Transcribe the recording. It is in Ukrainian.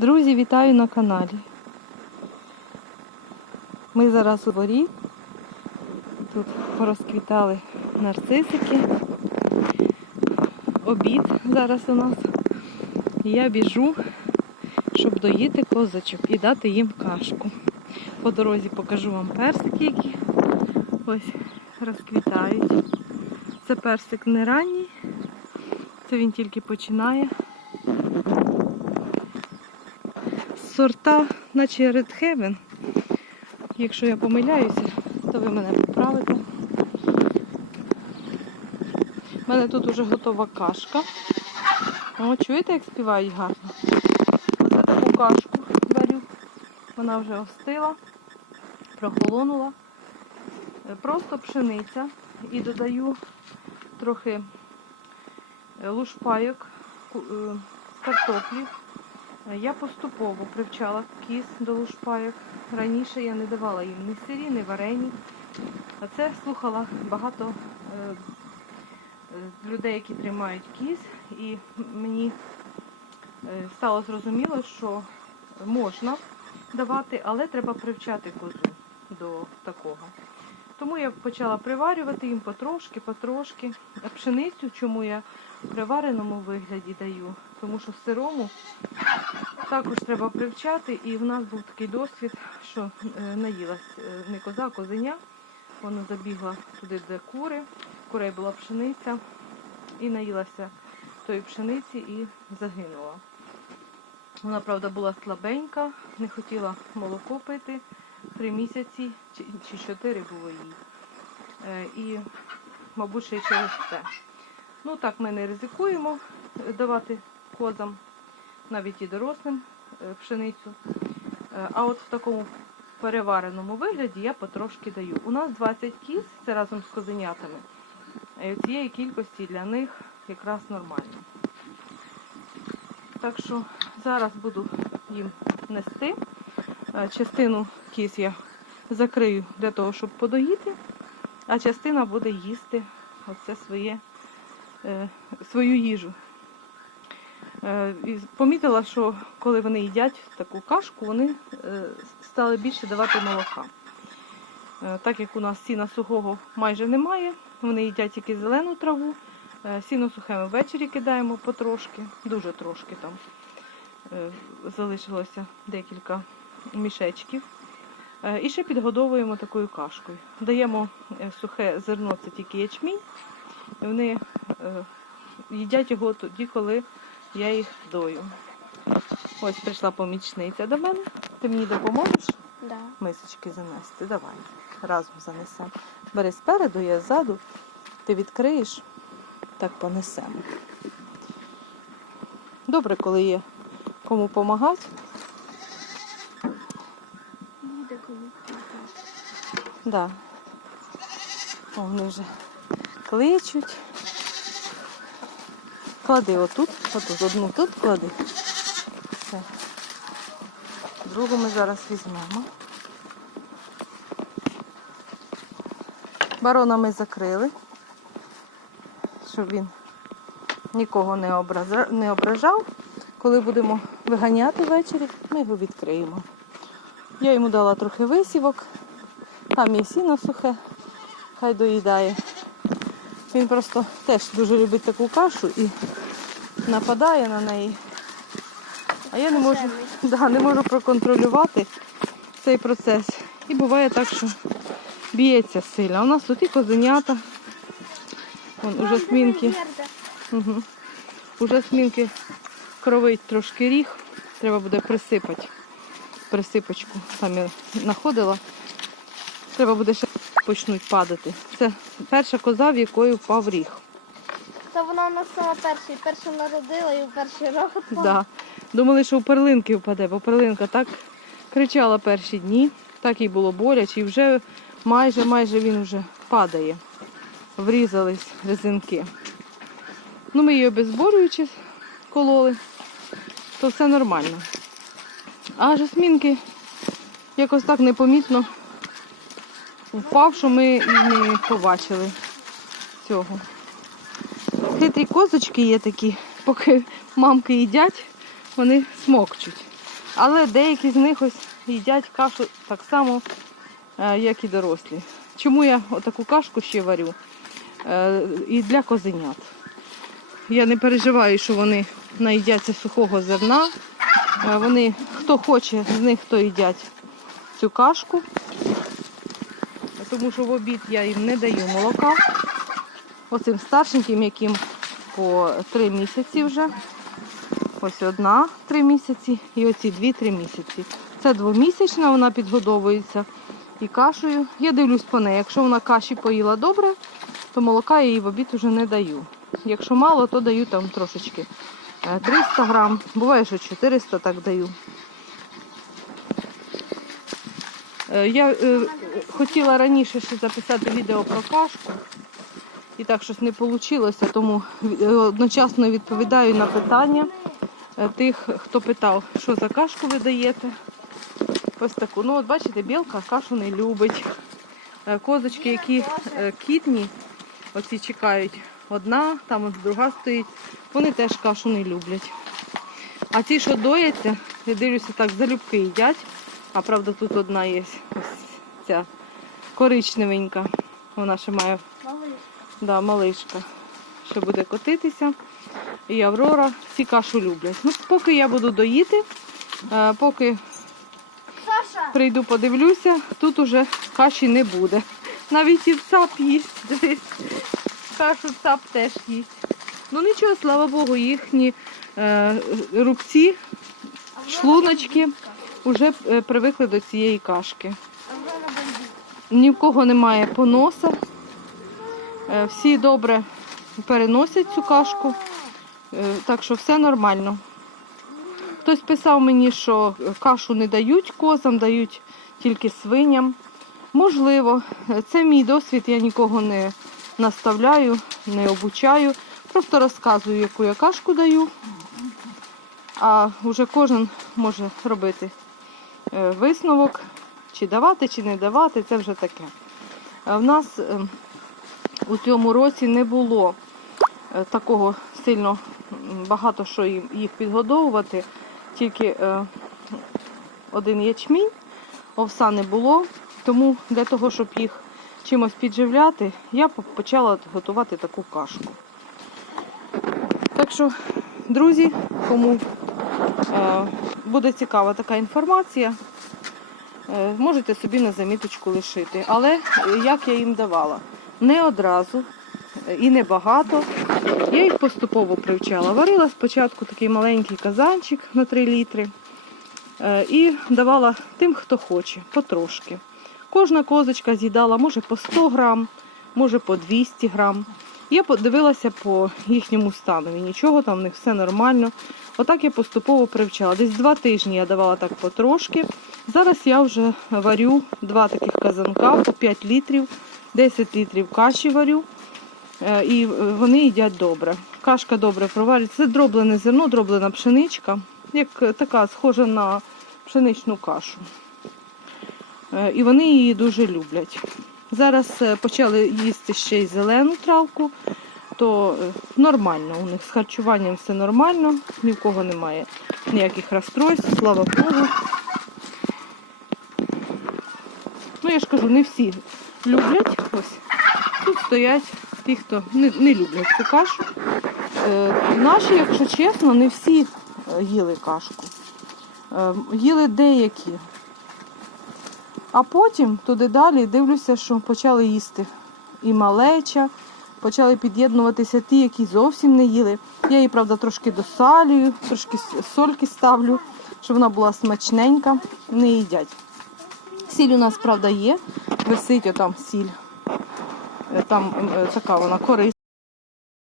Друзі, вітаю на каналі. Ми зараз у дворі. Тут порозквітали нарцисики. Обід зараз у нас. Я біжу, щоб доїти козочок і дати їм кашку. По дорозі покажу вам персики, які ось розквітають. Це персик не ранній, це він тільки починає. Сорта, наче Red Heaven. Якщо я помиляюся, то ви мене поправите. У мене тут вже готова кашка. О, чуєте, як співають гарно? Оце таку кашку варю. Вона вже остила, прохолонула. Е, Просто пшениця і додаю трохи е, лушпайок е, з картоплі. Е, Я поступово привчала кіз до лушпайок. Раніше я не давала їм ні сирі, ні варені. А це слухала багато е, е, людей, які тримають кіз, і мені е, стало зрозуміло, що можна давати, але треба привчати козу до такого. Тому я почала приварювати їм потрошки, потрошки. А пшеницю, чому я в привареному вигляді даю? Тому що сирому також треба привчати, і в нас був такий досвід, що е, наїлась е, не коза, а козеня. Вона забігла туди, де кури, курей була пшениця, і наїлася тої пшениці і загинула. Вона, правда, була слабенька, не хотіла молоко пити. Три місяці чи, чотири було їй. Е, і, мабуть, ще й через це. Ну так ми не ризикуємо е, давати козам, навіть і дорослим е, пшеницю. А от в такому перевареному вигляді я потрошки даю. У нас 20 кіз, це разом з козенятами. Цієї кількості для них якраз нормально. Так що зараз буду їм нести. Е, Частину кіз я закрию для того, щоб подоїти, а частина буде їсти оце своє, е, свою їжу. Е, і помітила, що коли вони їдять таку кашку, вони стали більше давати молока. Так як у нас сіна сухого майже немає, вони їдять тільки зелену траву. Сіно сухе ми ввечері кидаємо потрошки, дуже трошки там залишилося декілька мішечків. Е, І ще підгодовуємо такою кашкою. Даємо е, сухе зерно, це тільки ячмінь. І вони е, їдять його тоді, коли я їх дою. Ось прийшла помічниця до мене. Ти мені допоможеш Да. мисочки занести? Давай. Разом занесемо. Бери спереду, я ззаду. Ти відкриєш, так понесемо. Добре, коли є кому допомагати. Буде кому. Да. О, вони вже кличуть. Клади отут, отут, одну тут клади. Все. Другу ми зараз візьмемо. Барона ми закрили, щоб він нікого не, образа... не ображав. Коли будемо виганяти ввечері, ми його відкриємо. Я йому дала трохи висівок, там є сіно сухе, хай доїдає. Він просто теж дуже любить таку кашу і нападає на неї. А я не можу, да, не можу проконтролювати цей процес. І буває так, що б'ється сильно. А у нас тут і козенята. Вон уже смінки. Угу. Уже смінки кровить трошки ріг. Треба буде присипати. Присипочку там я знаходила. Треба буде ще почнуть падати. Це перша коза, в якої впав ріг. Та вона у нас сама перша, і перша народила, і в перший рок. Да. Думали, що у перлинки впаде, бо перлинка так кричала перші дні, так їй було боляче, і вже майже майже він вже падає. Врізались резинки. Ну, ми її обезборюючи кололи, то все нормально. А жасмінки якось так непомітно впав, що ми і не побачили цього. Хитрі козочки є такі, поки мамки їдять, вони смокчуть. Але деякі з них ось їдять кашу так само, е, як і дорослі. Чому я отаку кашку ще варю? Е, І для козенят. Я не переживаю, що вони наїдяться сухого зерна. Е, Вони, хто хоче, з них то їдять цю кашку. Тому що в обід я їм не даю молока. Оцим старшеньким, яким по три місяці вже. Ось одна три місяці і оці дві-три місяці. Це двомісячна, вона підгодовується і кашею. Я дивлюсь по неї. Якщо вона каші поїла добре, то молока я їй в обід уже не даю. Якщо мало, то даю там трошечки. Е, 300 грам, буває, що 400 так даю. Е, Я е, хотіла раніше ще записати відео про кашку. І так щось не вийшло, тому е, одночасно відповідаю на питання е, тих, хто питав, що за кашку ви даєте. Ось таку. Ну, от бачите, білка кашу не любить. Е, Козочки, які е, кітні, оці чекають. Одна, там друга стоїть, вони теж кашу не люблять. А ті, що дояться, я дивлюся, так залюбки їдять. А правда, тут одна є ось ця коричневенька. Вона ще має Да, малишка. Ще буде котитися. І Аврора. Всі кашу люблять. Ну, поки я буду доїти, е, поки Саша, прийду подивлюся, тут уже каші не буде. Навіть і цап їсть. Дивись. Кашу цап теж їсть. Ну нічого, слава Богу, їхні е, рубці, шлуночки вже е, привикли до цієї кашки. Ні в кого немає поноса. Е, Всі добре переносять цю кашку, Е, так що все нормально. Хтось писав мені, що кашу не дають козам, дають тільки свиням. Можливо, це мій досвід, я нікого не наставляю, не обучаю. Просто розказую, яку я кашку даю. А вже кожен може робити висновок, чи давати, чи не давати, це вже таке. Е, В нас е, у цьому році не було е, такого сильно багато що їх підгодовувати, тільки е, один ячмінь, овса не було. Тому для того, щоб їх чимось підживляти, я почала готувати таку кашку. Так що, друзі, кому е, буде цікава така інформація, Е, Можете собі на заміточку лишити. Але е, як я їм давала? Не одразу е, і не багато. Я їх поступово привчала. Варила спочатку такий маленький казанчик на 3 літри е, і давала тим, хто хоче, потрошки. Кожна козочка з'їдала може по 100 грам, може по 200 грам. Я подивилася по їхньому станові. Нічого там в них все нормально. Отак я поступово привчала. Десь два тижні я давала так потрошки. Зараз я вже варю два таких казанка по 5 літрів, 10 літрів каші варю. Е, І вони їдять добре. Кашка добре проварюється. Це дроблене зерно, дроблена пшеничка, як така схожа на пшеничну кашу. Е, І вони її дуже люблять. Зараз е, почали їсти ще й зелену травку, то е, нормально у них з харчуванням все нормально, ні в кого немає ніяких розстройств, слава Богу. Ну, я ж кажу, не всі люблять. Ось тут стоять ті, хто не, не люблять цю кашу. Е, наші, якщо чесно, не всі е, їли кашку. Е, їли деякі. А потім туди далі дивлюся, що почали їсти і малеча, почали під'єднуватися ті, які зовсім не їли. Я її, правда, трошки досалюю, трошки сольки ставлю, щоб вона була смачненька. Не їдять. Сіль у нас, правда, є. Висить отам сіль. Е, Там е, така вона корисна.